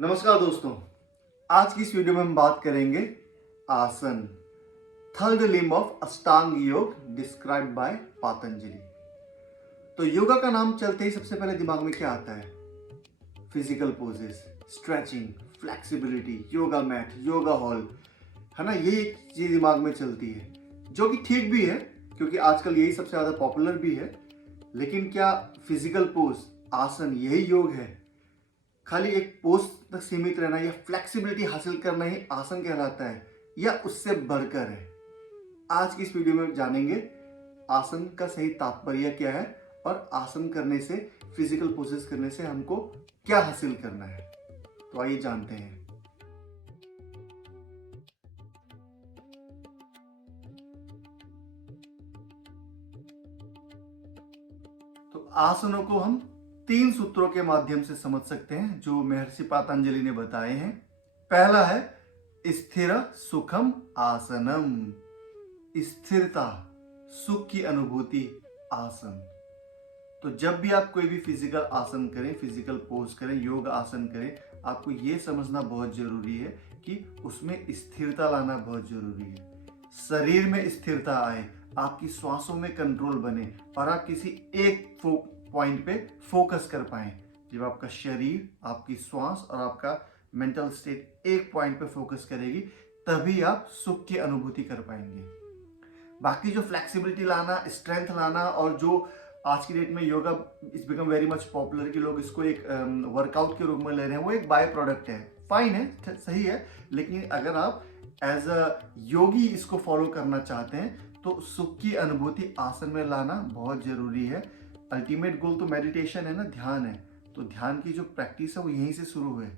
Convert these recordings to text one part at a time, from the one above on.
नमस्कार दोस्तों, आज की इस वीडियो में हम बात करेंगे आसन, थर्ड लिम्ब ऑफ अष्टांग योग डिस्क्राइब्ड बाय पतंजलि। तो योगा का नाम चलते ही सबसे पहले दिमाग में क्या आता है? Physical poses, stretching, flexibility, yoga mat, yoga hall, है ना। ये चीज दिमाग में चलती है, जो कि ठीक भी है क्योंकि आजकल यही सबसे ज्यादा पॉपुलर भी है। लेकिन क्या फिजिकल पोज, आसन यही योग है? खाली एक पोज तक सीमित रहना या फ्लेक्सिबिलिटी हासिल करना ही आसन कहलाता है या उससे बढ़कर है? आज की इस वीडियो में जानेंगे आसन का सही तात्पर्य क्या है और आसन करने से, फिजिकल पोजेस करने से हमको क्या हासिल करना है। तो आइए जानते हैं। तो आसनों को हम 3 सूत्रों के माध्यम से समझ सकते हैं जो महर्षि पतंजलि ने बताए हैं। पहला है स्थिर सुखम आसनम, स्थिरता, सुख की अनुभूति आसन। तो जब भी आप कोई भी फिजिकल आसन करें, फिजिकल पोज करें, योग आसन करें, आपको यह समझना बहुत जरूरी है कि उसमें स्थिरता लाना बहुत जरूरी है। शरीर में स्थिरता आए, आपकी श्वासों में कंट्रोल बने और आप किसी एक पॉइंट पे फोकस कर पाए। जब आपका शरीर, आपकी श्वास और आपका मेंटल स्टेट एक पॉइंट पे फोकस करेगी, तभी आप सुख की अनुभूति कर पाएंगे। बाकी जो फ्लेक्सिबिलिटी लाना, स्ट्रेंथ लाना और जो आज की डेट में yoga is become very much popular कि लोग इसको एक वर्कआउट के रूप में ले रहे हैं, वो एक बाय प्रोडक्ट है। फाइन है, सही है। लेकिन अगर आप एज अ योगी इसको फॉलो करना चाहते हैं तो सुख की अनुभूति आसन में लाना बहुत जरूरी है। अल्टीमेट गोल तो मेडिटेशन है ना, ध्यान है। तो ध्यान की जो प्रैक्टिस है वो यहीं से शुरू है।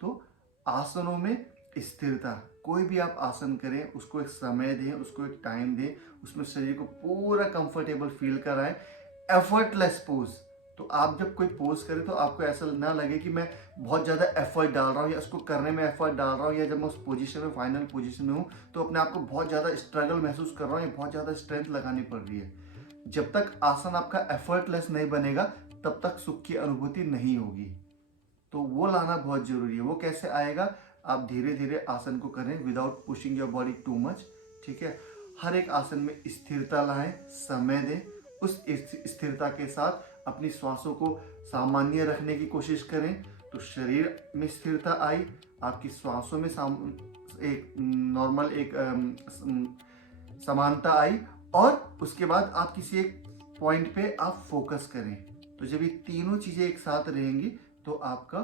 तो आसनों में स्थिरता, कोई भी आप आसन करें उसको एक समय दें, उसको एक टाइम दें, उसमें शरीर को पूरा कंफर्टेबल फील कराएं। एफर्टलेस पोज, तो आप जब कोई पोज करें तो आपको ऐसा ना लगे कि मैं बहुत ज़्यादा एफर्ट डाल रहा हूँ या उसको करने में एफर्ट डाल रहा हूँ, या जब मैं उस पोजीशन में, फाइनल पोजीशन में हूँ तो अपने आप को बहुत ज़्यादा स्ट्रगल महसूस कर रहा हूँ या बहुत ज़्यादा स्ट्रेंथ लगानी पड़ रही है। जब तक आसन आपका एफर्टलेस नहीं बनेगा तब तक सुख की अनुभूति नहीं होगी। तो वो लाना बहुत जरूरी है। वो कैसे आएगा? आप धीरे धीरे आसन को करें without pushing your body too much. ठीक है, हर एक आसन में स्थिरता लाएं, समय दें। उस स्थिरता के साथ अपनी श्वासों को सामान्य रखने की कोशिश करें, तो शरीर में स्थिरता आई, आपकी श्वासों में एक नॉर्मल एक समानता आई, और उसके बाद आप किसी एक पॉइंट पे आप फोकस करें। तो जब ये तीनों चीजें एक साथ रहेंगी तो आपका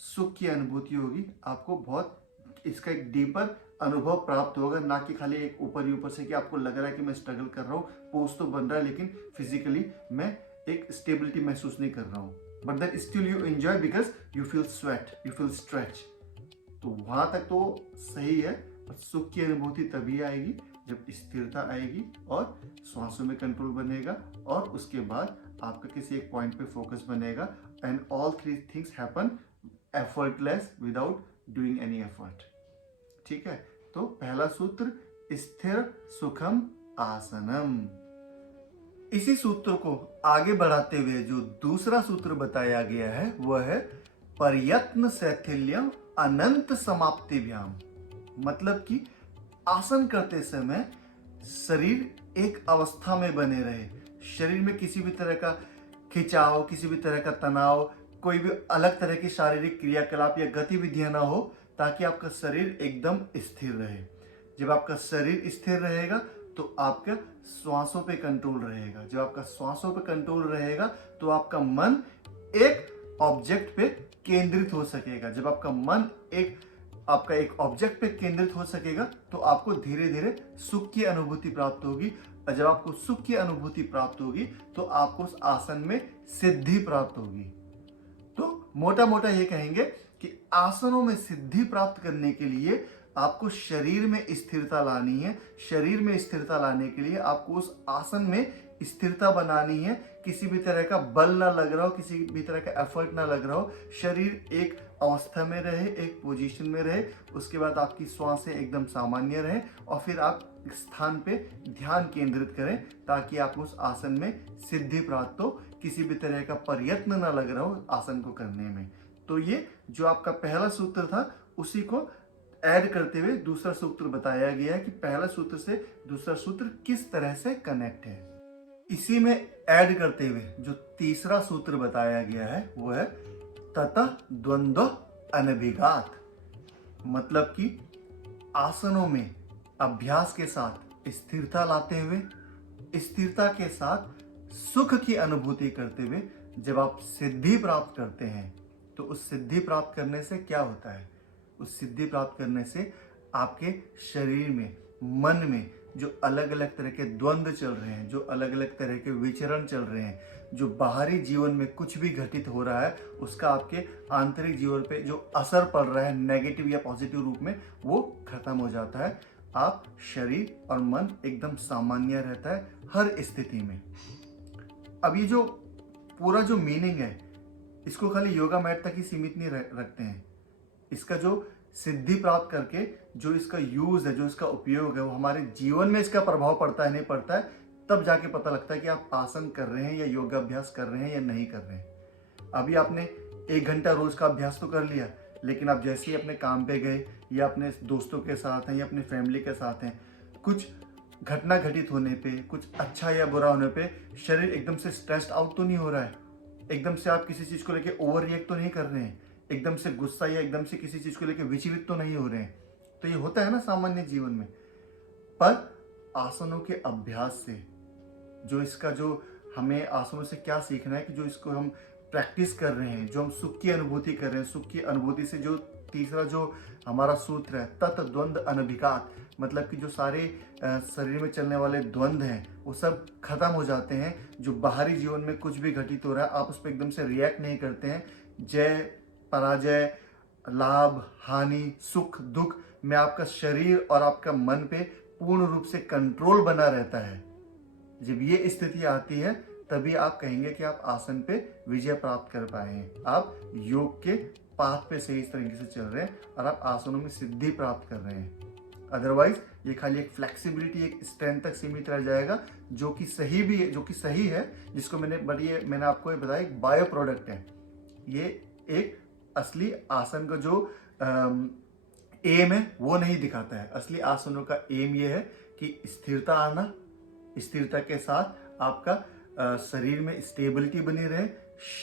सुख की अनुभूति होगी। आपको बहुत इसका एक डीपर अनुभव प्राप्त होगा, ना कि खाली एक ऊपर से कि आपको लग रहा है कि मैं स्ट्रगल कर रहा हूँ, पोज तो बन रहा है लेकिन फिजिकली मैं एक स्टेबिलिटी महसूस नहीं कर रहा हूँ। But then still you enjoy because you feel sweat, you feel stretch. तो वहां तक तो सही है, पर सुख की अनुभूति तभी आएगी जब स्थिरता आएगी और श्वासों में कंट्रोल बनेगा, और उसके बाद आपका किसी एक पॉइंट पे फोकस बनेगा। And all 3 things happen effortless without doing any effort. ठीक है, तो पहला सूत्र स्थिर सुखम आसनम। इसी सूत्र को आगे बढ़ाते हुए जो दूसरा सूत्र बताया गया है वह है प्रयत्न शैथिल्यम अनंत समाप्तिभ्याम। मतलब कि आसन करते समय शरीर एक अवस्था में बने रहे, शरीर में किसी भी तरह का खिंचाव, किसी भी तरह का तनाव, कोई भी अलग तरह की शारीरिक क्रियाकलाप या गतिविधियां ना हो, ताकि आपका शरीर एकदम स्थिर रहे। जब आपका शरीर स्थिर रहेगा तो आपका श्वासों पे कंट्रोल रहेगा। जब आपका श्वासों पे कंट्रोल रहेगा तो आपका मन एक ऑब्जेक्ट पे केंद्रित हो सकेगा। जब आपका मन आपका एक ऑब्जेक्ट पे केंद्रित हो सकेगा तो आपको धीरे धीरे सुख की अनुभूति प्राप्त होगी, और जब आपको सुख की अनुभूति प्राप्त होगी तो आपको उस आसन में सिद्धि प्राप्त होगी। तो मोटा मोटा ये कहेंगे कि आसनों में सिद्धि प्राप्त करने के लिए आपको शरीर में स्थिरता लानी है। शरीर में स्थिरता लाने के लिए आपको उस आसन में स्थिरता बनानी है। किसी भी तरह का बल ना लग रहा हो, किसी भी तरह का एफर्ट ना लग रहा हो, शरीर एक अवस्था में रहे, एक पोजीशन में रहे। उसके बाद आपकी श्वासें एकदम सामान्य रहे और फिर आप स्थान पे ध्यान केंद्रित करें ताकि आप उस आसन में सिद्धि प्राप्त हो, किसी भी तरह का प्रयत्न ना लग रहा हो आसन को करने में। तो ये जो आपका पहला सूत्र था उसी को ऐड करते हुए दूसरा सूत्र बताया गया है कि पहला सूत्र से दूसरा सूत्र किस तरह से कनेक्ट है। इसी में ऐड करते हुए जो तीसरा सूत्र बताया गया है वो है ततः द्वंद्व अनभिघात, मतलब कि आसनों में अभ्यास के साथ स्थिरता लाते हुए, स्थिरता के साथ सुख की अनुभूति करते हुए जब आप सिद्धि प्राप्त करते हैं तो उस सिद्धि प्राप्त करने से क्या होता है, उस सिद्धि प्राप्त करने से आपके शरीर में, मन में जो अलग अलग तरह के द्वंद्व चल रहे हैं, जो अलग अलग तरह के विचरण चल रहे हैं, जो बाहरी जीवन में कुछ भी घटित हो रहा है उसका आपके आंतरिक जीवन पे जो असर पड़ रहा है नेगेटिव या पॉजिटिव रूप में, वो खत्म हो जाता है। आप शरीर और मन एकदम सामान्य रहता है हर स्थिति में। अब ये जो पूरा जो मीनिंग है इसको खाली योगा मैट तक ही सीमित नहीं रखते हैं। इसका जो सिद्धि प्राप्त करके जो इसका यूज है, जो इसका उपयोग है, वो हमारे जीवन में इसका प्रभाव पड़ता है नहीं पड़ता है, तब जाके पता लगता है कि आप आसन कर रहे हैं या योगाभ्यास कर रहे हैं या नहीं कर रहे हैं। अभी आपने 1 घंटा रोज का अभ्यास तो कर लिया, लेकिन आप जैसे ही अपने काम पे गए या अपने दोस्तों के साथ हैं या अपने फैमिली के साथ हैं, कुछ घटना घटित होने पे, कुछ अच्छा या बुरा होने पे शरीर एकदम से स्ट्रेस्ड आउट तो नहीं हो रहा है, एकदम से आप किसी चीज को लेके ओवर रिएक्ट तो नहीं कर रहे हैं, एकदम से गुस्सा या एकदम से किसी चीज को लेके विचलित तो नहीं हो रहे हैं। तो ये होता है ना सामान्य जीवन में। पर आसनों के अभ्यास से जो इसका जो हमें आसनों से क्या सीखना है कि जो इसको हम प्रैक्टिस कर रहे हैं, जो हम सुख की अनुभूति कर रहे हैं, सुख की अनुभूति से जो तीसरा जो हमारा सूत्र है तत् द्वंद्व अनभिघात, मतलब कि जो सारे शरीर में चलने वाले द्वंद्व हैं वो सब खत्म हो जाते हैं। जो बाहरी जीवन में कुछ भी घटित हो रहा है आप उस पर एकदम से रिएक्ट नहीं करते हैं। जय पराजय, लाभ हानि, सुख दुख में आपका शरीर और आपका मन पे पूर्ण रूप से कंट्रोल बना रहता है। जब ये स्थिति आती है तभी आप कहेंगे कि आप आसन पे विजय प्राप्त कर पाए हैं, आप योग के पाथ पे सही तरीके से चल रहे हैं और आप आसनों में सिद्धि प्राप्त कर रहे हैं। अदरवाइज ये खाली एक फ्लेक्सिबिलिटी, एक स्ट्रेंथ तक सीमित रह जाएगा, जो कि सही भी है, जो कि सही है, जिसको मैंने आपको ये बताया एक बायो प्रोडक्ट है। ये एक असली आसन का जो एम है वो नहीं दिखाता है। असली आसनों का एम ये है कि स्थिरता आना, स्थिरता के साथ आपका शरीर में स्टेबिलिटी बनी रहे,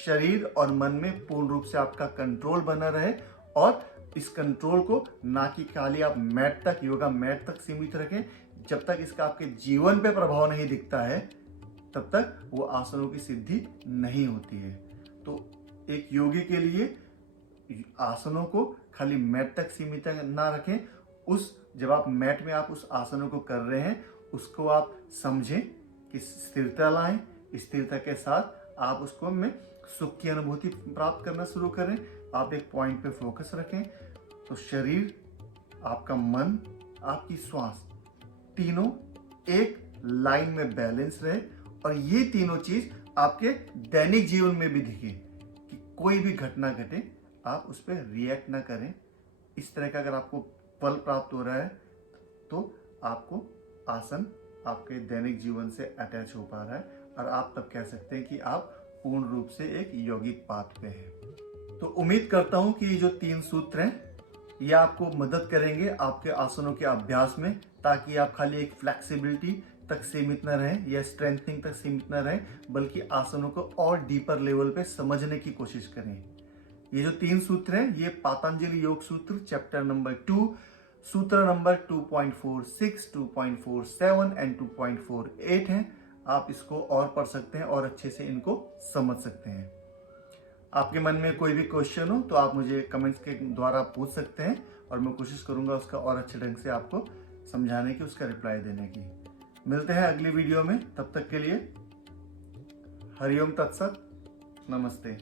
शरीर और मन में पूर्ण रूप से आपका कंट्रोल बना रहे, और इस कंट्रोल को ना कि खाली आप मैट तक, योगा मैट तक सीमित रखें। जब तक इसका आपके जीवन पे प्रभाव नहीं दिखता है तब तक वो आसनों की सिद्धि नहीं होती है। तो एक योगी के लिए आसनों को खाली मैट तक सीमित ना रखें। जब आप मैट में आप उस आसनों को कर रहे हैं उसको आप समझें कि स्थिरता लाएं, स्थिरता के साथ आप उसको में सुख की अनुभूति प्राप्त करना शुरू करें। आप एक पॉइंट पे फोकस रखें तो शरीर, आपका मन, आपकी श्वास तीनों एक लाइन में बैलेंस रहे, और ये तीनों चीज आपके दैनिक जीवन में भी दिखे कि कोई भी घटना घटे आप उस पर रिएक्ट ना करें। इस तरह का अगर आपको फल प्राप्त हो रहा है तो आपको आसन आपके दैनिक जीवन से अटैच हो पा रहा है, और आप तब कह सकते हैं कि आप पूर्ण रूप से एक यौगिक पाथ पे हैं। तो उम्मीद करता हूं कि ये जो 3 सूत्र हैं ये आपको मदद करेंगे आपके आसनों के अभ्यास में, ताकि आप खाली एक फ्लेक्सिबिलिटी तक सीमित न रहें या स्ट्रेंथनिंग तक सीमित न रहें, बल्कि आसनों को और डीपर लेवल पे समझने की कोशिश करें। ये जो 3 सूत्र हैं ये पतंजलि योग सूत्र चैप्टर नंबर 2, सूत्र नंबर 2.46, 2.47 एंड 2.48 हैं। आप इसको और पढ़ सकते हैं और अच्छे से इनको समझ सकते हैं। आपके मन में कोई भी क्वेश्चन हो तो आप मुझे कमेंट्स के द्वारा पूछ सकते हैं, और मैं कोशिश करूंगा उसका और अच्छे ढंग से आपको समझाने की, उसका रिप्लाई देने की। मिलते हैं अगली वीडियो में, तब तक के लिए हरिओम तत्सत, नमस्ते।